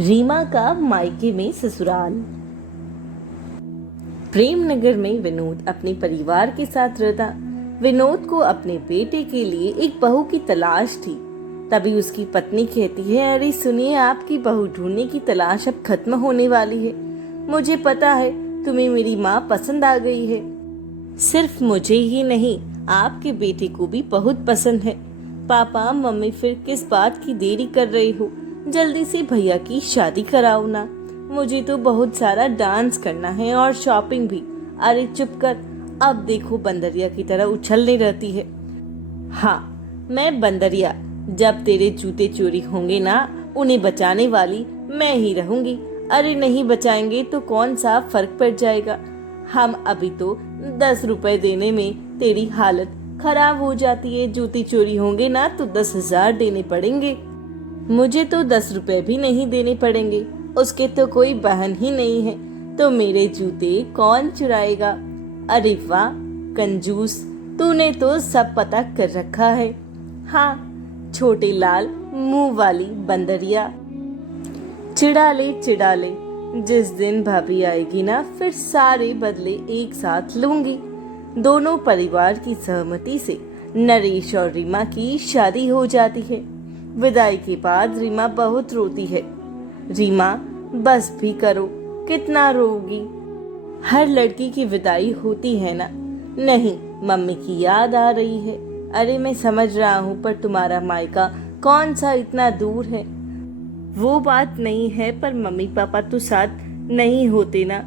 रीमा का मायके में ससुराल। प्रेम नगर में विनोद अपने परिवार के साथ रहता। विनोद को अपने बेटे के लिए एक बहू की तलाश थी। तभी उसकी पत्नी कहती है, अरे सुनिए, आपकी बहू ढूंढने की तलाश अब खत्म होने वाली है। मुझे पता है तुम्हें मेरी माँ पसंद आ गई है। सिर्फ मुझे ही नहीं, आपके बेटे को भी बहुत पसंद है। पापा मम्मी, फिर किस बात की देरी कर रही हो? जल्दी से भैया की शादी कराओ ना। मुझे तो बहुत सारा डांस करना है और शॉपिंग भी। अरे चुप कर, अब देखो बंदरिया की तरह उछलने रहती है। हाँ, मैं बंदरिया। जब तेरे जूते चोरी होंगे ना, उन्हें बचाने वाली मैं ही रहूंगी। अरे नहीं बचाएंगे तो कौन सा फर्क पड़ जाएगा। हम अभी तो 10 रुपए देने में तेरी हालत खराब हो जाती है। जूते चोरी होंगे ना तो 10,000 देने पड़ेंगे। मुझे तो 10 रुपए भी नहीं देने पड़ेंगे। उसके तो कोई बहन ही नहीं है, तो मेरे जूते कौन चुराएगा? अरे वाह कंजूस, तूने तो सब पता कर रखा है। हाँ, छोटे लाल मुंह वाली बंदरिया। चिढ़ा ले, जिस दिन भाभी आएगी ना, फिर सारे बदले एक साथ लूंगी। दोनों परिवार की सहमति से नरेश और रीमा की शादी हो जाती है। विदाई के बाद रीमा बहुत रोती है। रीमा, बस भी करो, कितना रोगी? हर लड़की की विदाई होती है ना। नहीं, मम्मी की याद आ रही है। अरे मैं समझ रहा हूँ, पर तुम्हारा मायका कौन सा इतना दूर है? वो बात नहीं है, पर मम्मी पापा तो साथ नहीं होते ना।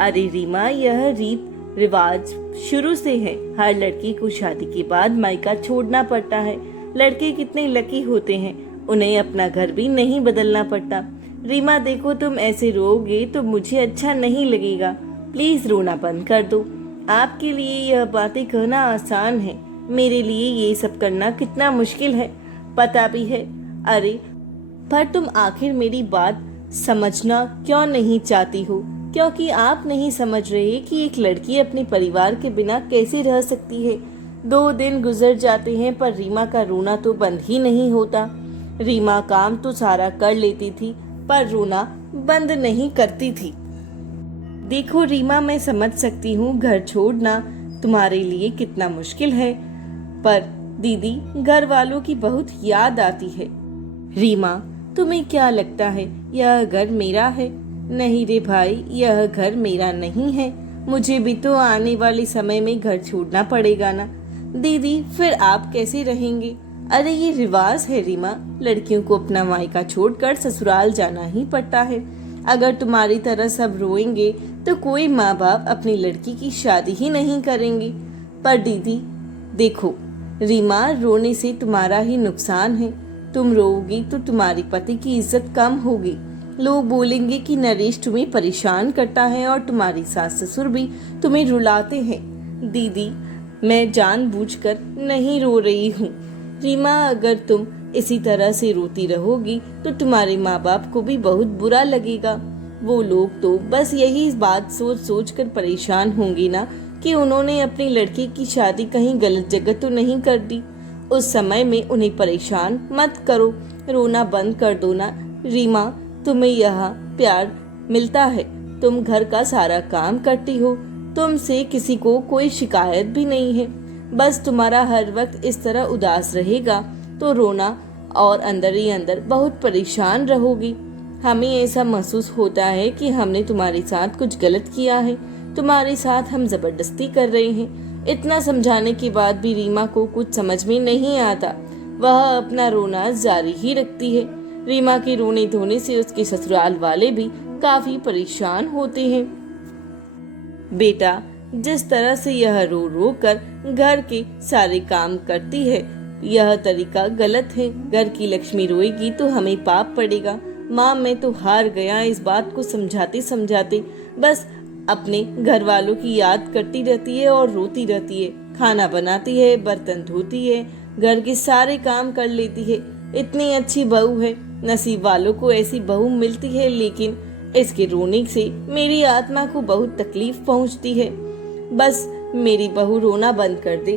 अरे रीमा, यह रीत रिवाज शुरू से है। हर लड़की को शादी के बाद मायका छोड़ना पड़ता है। लड़के कितने लकी होते हैं, उन्हें अपना घर भी नहीं बदलना पड़ता। रीमा देखो, तुम ऐसे रोओगे तो मुझे अच्छा नहीं लगेगा। प्लीज रोना बंद कर दो। आपके लिए यह बातें कहना आसान है, मेरे लिए ये सब करना कितना मुश्किल है, पता भी है। अरे पर तुम आखिर मेरी बात समझना क्यों नहीं चाहती हो? क्योंकि आप नहीं समझ रहे कि एक लड़की अपने परिवार के बिना कैसे रह सकती है। 2 दिन गुजर जाते हैं पर रीमा का रोना तो बंद ही नहीं होता। रीमा काम तो सारा कर लेती थी, पर रोना बंद नहीं करती थी। देखो रीमा, मैं समझ सकती हूँ घर छोड़ना तुम्हारे लिए कितना मुश्किल है, पर दीदी, घर वालों की बहुत याद आती है। रीमा, तुम्हें क्या लगता है यह घर मेरा है? नहीं रे भाई, यह घर मेरा नहीं है। मुझे भी तो आने वाले समय में घर छोड़ना पड़ेगा ना। दीदी, फिर आप कैसे रहेंगे? अरे ये रिवाज है रीमा, लड़कियों को अपना मायका छोड़कर ससुराल जाना ही पड़ता है। अगर तुम्हारी तरह सब रोएंगे तो कोई माँ बाप अपनी लड़की की शादी ही नहीं करेंगे। पर दीदी देखो, रीमा, रोने से तुम्हारा ही नुकसान है। तुम रोओगी तो तुम्हारी पति की इज्जत कम होगी। लोग बोलेंगे कि नरेश तुम्हें परेशान करता है और तुम्हारी सास ससुर भी तुम्हें रुलाते हैं। दीदी, मैं जानबूझकर नहीं रो रही हूँ। रीमा, अगर तुम इसी तरह से रोती रहोगी तो तुम्हारे माँ बाप को भी बहुत बुरा लगेगा। वो लोग तो बस यही बात सोच सोच कर परेशान होंगे ना कि उन्होंने अपनी लड़की की शादी कहीं गलत जगह तो नहीं कर दी। उस समय में उन्हें परेशान मत करो, रोना बंद कर दो ना। रीमा, तुम्हें यहाँ प्यार मिलता है, तुम घर का सारा काम करती हो, तुमसे किसी को कोई शिकायत भी नहीं है। बस तुम्हारा हर वक्त इस तरह उदास रहेगा तो रोना और अंदर ही अंदर बहुत परेशान रहोगी। हमें ऐसा महसूस होता है कि हमने तुम्हारे साथ कुछ गलत किया है, तुम्हारे साथ हम जबरदस्ती कर रहे हैं। इतना समझाने के बाद भी रीमा को कुछ समझ में नहीं आता। वह अपना रोना जारी ही रखती है। रीमा के रोने धोने से उसके ससुराल वाले भी काफी परेशान होते हैं। बेटा, जिस तरह से यह रो रो कर घर के सारे काम करती है, यह तरीका गलत है। घर की लक्ष्मी रोएगी तो हमें पाप पड़ेगा। माँ, मैं तो हार गया इस बात को समझाते समझाते। बस अपने घर वालों की याद करती रहती है और रोती रहती है। खाना बनाती है, बर्तन धोती है, घर के सारे काम कर लेती है। इतनी अच्छी बहू है, नसीब वालों को ऐसी बहू मिलती है, लेकिन इसके रोने से मेरी आत्मा को बहुत तकलीफ पहुंचती है। बस मेरी बहू रोना बंद कर दे।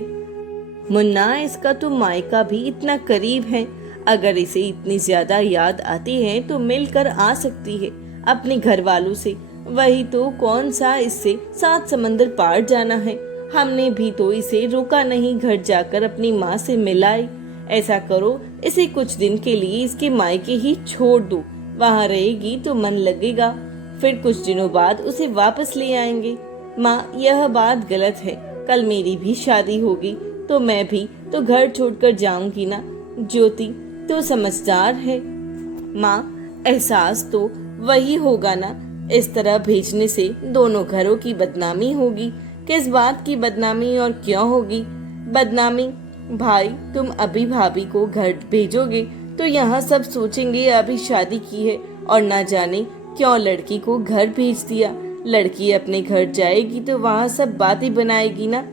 मुन्ना, इसका तो मायका भी इतना करीब है, अगर इसे इतनी ज्यादा याद आती है तो मिलकर आ सकती है अपने घर वालों से। वही तो, कौन सा इससे 7 समंदर पार जाना है। हमने भी तो इसे रोका नहीं, घर जाकर अपनी माँ से मिलाए। ऐसा करो, इसे कुछ दिन के लिए इसके मायके ही छोड़ दो, वहाँ रहेगी तो मन लगेगा। फिर कुछ दिनों बाद उसे वापस ले आएंगे। माँ, यह बात गलत है। कल मेरी भी शादी होगी तो मैं भी तो घर छोड़कर जाऊंगी ना। ज्योति तो समझदार है। माँ, एहसास तो वही होगा ना। इस तरह भेजने से दोनों घरों की बदनामी होगी। किस बात की बदनामी और क्यों होगी बदनामी? भाई, तुम अभी भाभी को घर भेजोगे तो यहाँ सब सोचेंगे अभी शादी की है और ना जाने क्यों लड़की को घर भेज दिया। लड़की अपने घर जाएगी तो वहाँ सब बातें बनाएगी ना।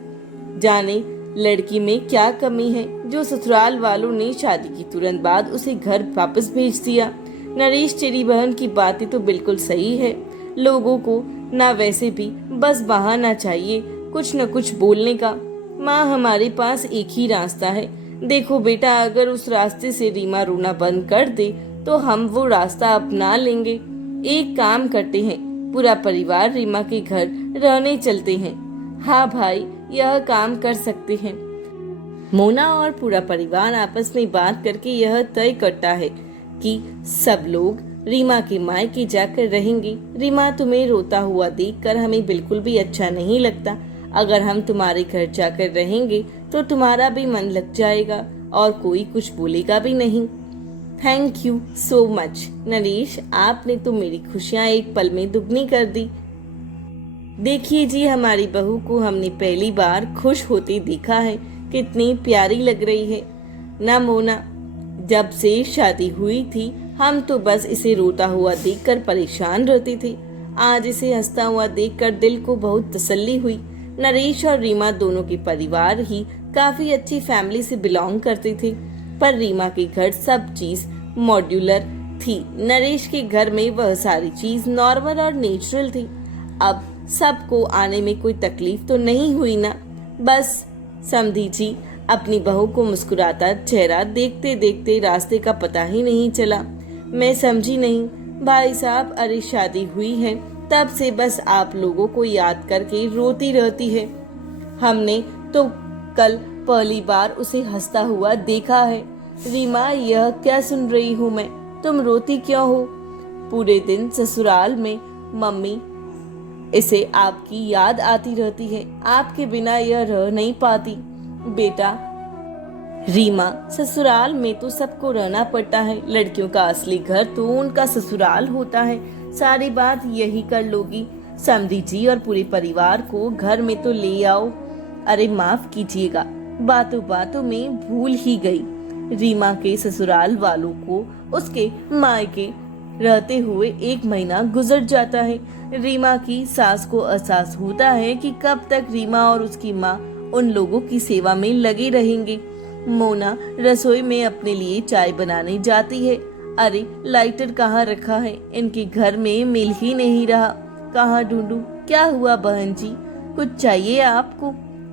जाने लड़की में क्या कमी है जो ससुराल वालों ने शादी की तुरंत बाद उसे घर वापस भेज दिया। नरेश, तेरी बहन की बातें तो बिल्कुल सही है। लोगों को ना वैसे भी बस बहाना चाहिए कुछ न कुछ बोलने का। माँ, हमारे पास एक ही रास्ता है। देखो बेटा, अगर उस रास्ते से रीमा रोना बंद कर दे तो हम वो रास्ता अपना लेंगे। एक काम करते हैं, पूरा परिवार रीमा के घर रहने चलते हैं। हाँ भाई, यह काम कर सकते हैं। मोना और पूरा परिवार आपस में बात करके यह तय करता है कि सब लोग रीमा के मायके जाकर रहेंगे। रीमा, तुम्हें रोता हुआ देखकर हमें बिल्कुल भी अच्छा नहीं लगता। अगर हम तुम्हारे घर जाकर रहेंगे तो तुम्हारा भी मन लग जाएगा और कोई कुछ बोलेगा भी नहीं। Thank you so much Naresh, आपने तो मेरी खुशियाँ एक पल में दुगनी कर दी। देखिए जी, हमारी बहू को हमने पहली बार खुश होते देखा है। कितनी प्यारी लग रही है ना मोना। जब से शादी हुई थी हम तो बस इसे रोता हुआ देखकर परेशान रहते थे। आज इसे हंसता हुआ देखकर दिल को बहुत तसल्ली हुई। नरेश और रीमा दोनों के परिवार ही काफी अच्छी फैमिली से बिलोंग करते थे, पर रीमा के घर सब चीज मॉड्यूलर थी। नरेश के घर में वह सारी चीज नॉर्मल और नेचुरल थी। अब सबको आने में कोई तकलीफ तो नहीं हुई ना। बस समधी जी अपनी बहू को मुस्कुराता चेहरा देखते देखते रास्ते का पता ही नहीं चला। मैं समझी नहीं भाई साहब, अरे शादी हुई है तब से बस आप लोगों को याद करके रोती रहती है। हमने तो कल पहली बार उसे हंसता हुआ देखा है। रीमा, यह क्या सुन रही हूँ मैं? तुम रोती क्यों हो? पूरे दिन ससुराल में मम्मी इसे आपकी याद आती रहती है। आपके बिना यह रह नहीं पाती। बेटा रीमा, ससुराल में तो सबको रहना पड़ता है। लड़कियों का असली घर तो उनका ससुराल होता है। सारी बात यही कर लोगी। समधी जी और पूरे परिवार को घर में तो ले आओ। अरे माफ कीजिएगा, बातों बातों में भूल ही गई। रीमा के ससुराल वालों को उसके मायके रहते हुए 1 महीना गुजर जाता है। रीमा की सास को एहसास होता है कि कब तक रीमा और उसकी माँ उन लोगों की सेवा में लगे रहेंगे। मोना रसोई में अपने लिए चाय बनाने जाती है। अरे लाइटर कहाँ रखा है? इनके घर में मिल ही नहीं रहा। कहाँ ढूंढूं? क्या हुआ बहन जी, कुछ चाहिए आपको?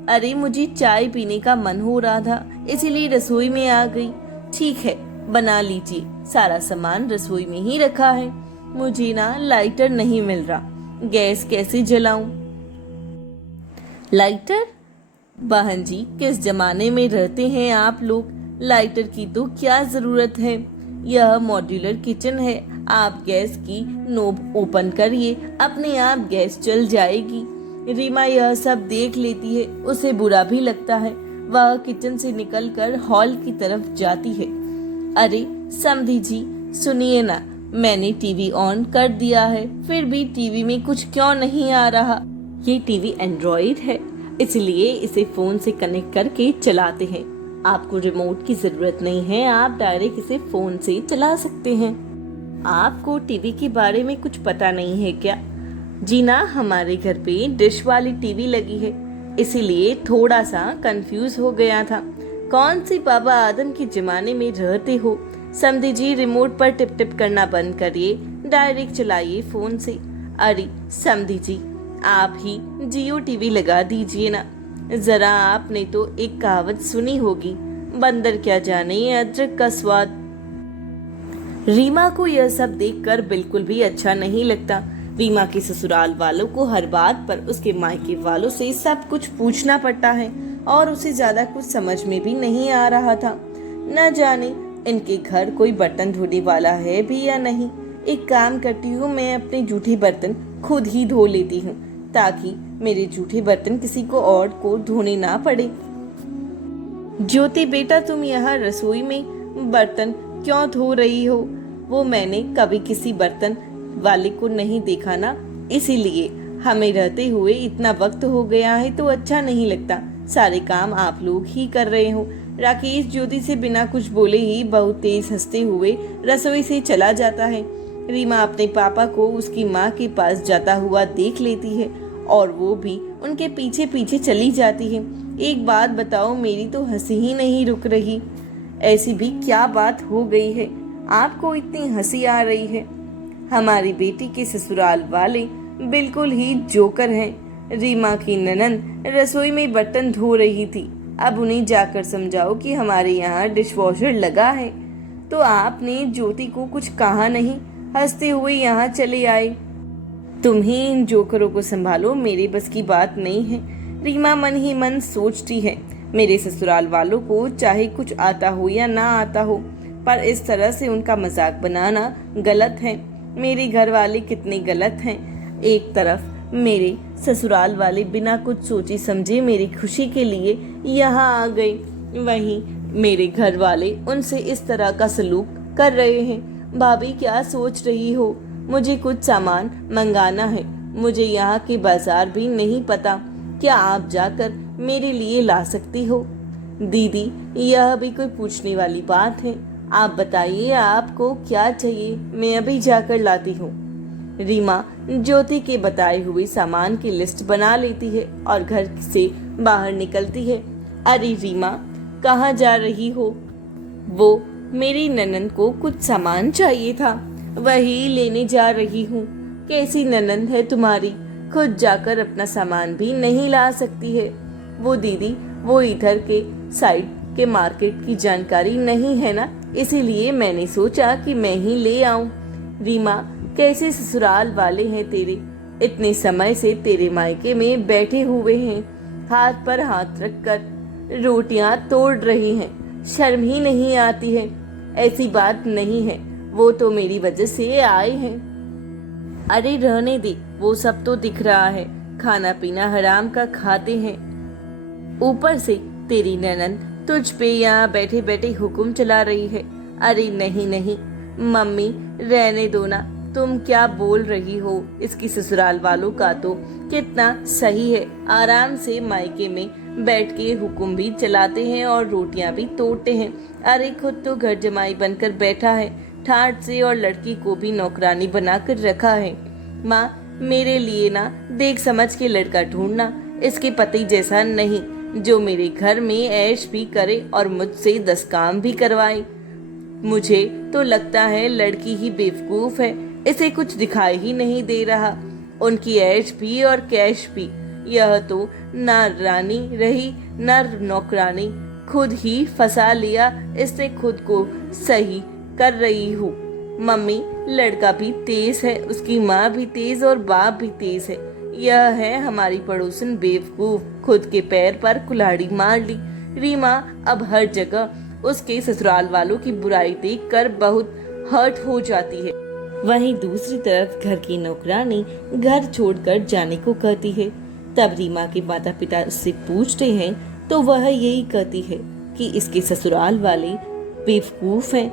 अरे मुझे चाय पीने का मन हो रहा था, इसीलिए रसोई में आ गई। ठीक है, बना लीजिए, सारा सामान रसोई में ही रखा है। मुझे ना लाइटर नहीं मिल रहा, गैस कैसे जलाऊं? लाइटर? बहन जी, किस जमाने में रहते हैं आप लोग? लाइटर की तो क्या जरूरत है? यह मॉड्यूलर किचन है। आप गैस की नोब ओपन करिए, अपने आप गैस जल जाएगी। रीमा यह सब देख लेती है, उसे बुरा भी लगता है। वह किचन से निकलकर हॉल की तरफ जाती है। अरे समधी जी, सुनिए ना, मैंने टीवी ऑन कर दिया है, फिर भी टीवी में कुछ क्यों नहीं आ रहा? ये टीवी एंड्रॉइड है, इसलिए इसे फोन से कनेक्ट करके चलाते हैं। आपको रिमोट की जरूरत नहीं है, आप डायरेक्ट इसे फोन से चला सकते हैं। आपको टीवी के बारे में कुछ पता नहीं है क्या? जी ना, हमारे घर पे डिश वाली टीवी लगी है, इसीलिए थोड़ा सा कंफ्यूज हो गया था। कौन सी बाबा आदम के जमाने में रहते हो? समधी जी, रिमोट पर टिप टिप करना बंद करिए, डायरेक्ट चलाइए फोन से। अरे समधी जी, आप ही जियो टीवी लगा दीजिए ना। जरा आपने तो एक कहावत सुनी होगी, बंदर क्या जाने अदरक का स्वाद। रीमा को यह सब देखकर बिल्कुल भी अच्छा नहीं लगता। रीमा के ससुराल वालों को हर बात पर उसके मायके वालों से सब कुछ पूछना पड़ता है और उसे ज्यादा कुछ समझ में भी नहीं आ रहा था। न जाने इनके घर कोई बर्तन धोने वाला है भी या नहीं। एक काम करती हूँ, मैं अपने जूठे बर्तन खुद ही धो लेती हूँ ताकि मेरे जूठे बर्तन किसी को और को धोने ना पड़े। ज्योति बेटा, तुम यहाँ रसोई में बर्तन क्यों धो रही हो? वो मैंने कभी किसी बर्तन वाले को नहीं देखा ना, इसीलिए हमें रहते हुए इतना वक्त हो गया है तो अच्छा नहीं लगता। सारे काम आप लोग ही कर रहे हो। राकेश ज्योति से बिना कुछ बोले ही बहुत तेज हंसते हुए रसोई से चला जाता है। रीमा अपने पापा को उसकी माँ के पास जाता हुआ देख लेती है और वो भी उनके पीछे पीछे चली जाती है। एक बात बताओ, मेरी तो हंसी ही नहीं रुक रही। ऐसी भी क्या बात हो गई है आपको इतनी हंसी आ रही है? हमारी बेटी के ससुराल वाले बिल्कुल ही जोकर हैं। रीमा की ननंद रसोई में बर्तन धो रही थी। अब उन्हें जाकर समझाओ कि हमारे यहाँ डिशवॉशर लगा है। तो आपने ज्योति को कुछ कहा नहीं, हंसते हुए यहाँ चले आए। तुम ही इन जोकरों को संभालो, मेरे बस की बात नहीं है। रीमा मन ही मन सोचती है, मेरे ससुराल वालों को चाहे कुछ आता हो या ना आता हो, पर इस तरह से उनका मजाक बनाना गलत है। मेरे घर वाले कितने गलत हैं। एक तरफ मेरे ससुराल वाले बिना कुछ सोचे समझे मेरी खुशी के लिए यहाँ आ गए, वहीं मेरे घर वाले उनसे इस तरह का सलूक कर रहे हैं। भाभी क्या सोच रही हो? मुझे कुछ सामान मंगाना है, मुझे यहाँ के बाजार भी नहीं पता, क्या आप जाकर मेरे लिए ला सकती हो? दीदी, यह भी कोई पूछने वाली बात है? आप बताइए आपको क्या चाहिए, मैं अभी जाकर लाती हूँ। रीमा ज्योति के बताए हुए सामान की लिस्ट बना लेती है और घर से बाहर निकलती है। अरे रीमा, कहाँ जा रही हो? वो मेरी ननंद को कुछ सामान चाहिए था, वही लेने जा रही हूँ। कैसी ननंद है तुम्हारी, खुद जाकर अपना सामान भी नहीं ला सकती है? वो दीदी, वो इधर के साइड के मार्केट की जानकारी नहीं है ना, इसीलिए मैंने सोचा कि मैं ही ले आऊं। रीमा, कैसे ससुराल वाले हैं तेरे, इतने समय से तेरे मायके में बैठे हुए हैं, हाथ पर हाथ रखकर रोटियां तोड़ रहे हैं, शर्म ही नहीं आती है? ऐसी बात नहीं है, वो तो मेरी वजह से आए हैं। अरे रहने दे, वो सब तो दिख रहा है, खाना पीना हराम का खाते हैं। ऊपर से तेरी ननंद तुझ पे यहाँ बैठे बैठे हुक्म चला रही है। अरे नहीं नहीं मम्मी, रहने दो ना, तुम क्या बोल रही हो? इसकी ससुराल वालों का तो कितना सही है, आराम से मायके में बैठ के हुक्म भी चलाते हैं और रोटियां भी तोड़ते हैं। अरे खुद तो घर जमाई बनकर बैठा है ठाट से, और लड़की को भी नौकरानी बनाकर रखा है। माँ, मेरे लिए ना देख समझ के लड़का ढूंढना, इसके पति जैसा नहीं, जो मेरे घर में ऐश भी करे और मुझसे 10 काम भी करवाए। मुझे तो लगता है लड़की ही बेवकूफ है, इसे कुछ दिखाई ही नहीं दे रहा। उनकी ऐश भी और कैश भी, यह तो ना रानी रही ना नौकरानी, खुद ही फंसा लिया इसने खुद को। सही कर रही हूँ मम्मी, लड़का भी तेज है, उसकी माँ भी तेज और बाप भी तेज है। यह है हमारी पड़ोसन बेवकूफ, खुद के पैर पर कुल्हाड़ी मार ली। रीमा अब हर जगह उसके ससुराल वालों की बुराई देखकर बहुत हर्ट हो जाती है। वहीं दूसरी तरफ घर की नौकरानी घर छोड़कर जाने को कहती है। तब रीमा के माता पिता उससे पूछते हैं तो वह यही कहती है कि इसके ससुराल वाले बेवकूफ हैं,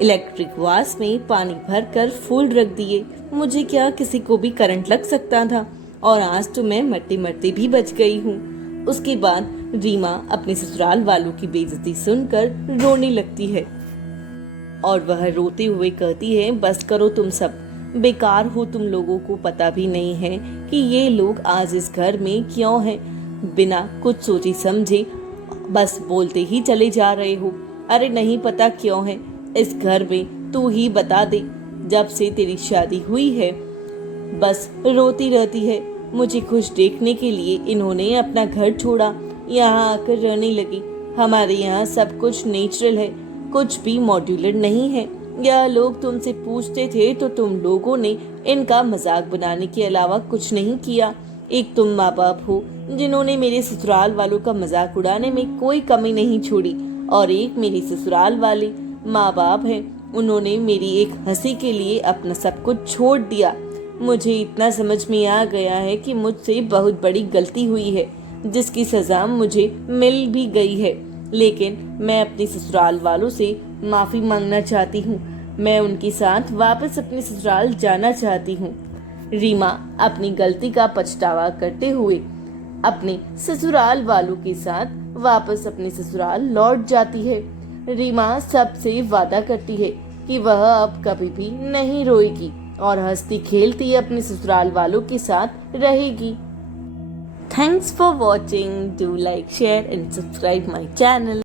इलेक्ट्रिक वास में पानी भरकर फूल रख दिए, मुझे क्या किसी को भी करंट लग सकता था, और आज तो मैं मरते मरते भी बच गई हूँ। उसके बाद रीमा अपने ससुराल वालों की बेइज्जती सुनकर रोने लगती है और वह रोते हुए कहती है, बस करो तुम सब, बेकार हो तुम लोगों को पता भी नहीं है कि ये लोग आज इस घर में क्यों हैं। बिना कुछ सोचे समझे बस बोलते ही चले जा रहे हो। अरे नहीं पता क्यों है इस घर में, तू ही बता दे। जब से तेरी शादी हुई है बस रोती रहती है। मुझे खुश देखने के लिए इन्होंने अपना घर छोड़ा, यहाँ आकर रहने लगी। हमारे यहाँ सब कुछ नेचुरल है, कुछ भी मॉड्यूलर नहीं है। यह लोग तुमसे पूछते थे तो तुम लोगों ने इनका मजाक बनाने के अलावा कुछ नहीं किया। एक तुम माँ बाप हो जिन्होंने मेरे ससुराल वालों का मजाक उड़ाने में कोई कमी नहीं छोड़ी, और एक मेरे ससुराल वाले माँ बाप हैं, उन्होंने मेरी एक हंसी के लिए अपना सब कुछ छोड़ दिया। मुझे इतना समझ में आ गया है कि मुझसे बहुत बड़ी गलती हुई है, जिसकी सजा मुझे मिल भी गई है, लेकिन मैं अपने ससुराल वालों से माफी मांगना चाहती हूँ। मैं उनके साथ वापस अपने ससुराल जाना चाहती हूँ। रीमा अपनी गलती का पछतावा करते हुए अपने ससुराल वालों के साथ वापस अपने ससुराल लौट जाती है। रीमा सबसे वादा करती है कि वह अब कभी भी नहीं रोएगी और हंसती खेलती अपने ससुराल वालों के साथ रहेगी। Thanks for watching. Do like, share and subscribe my channel.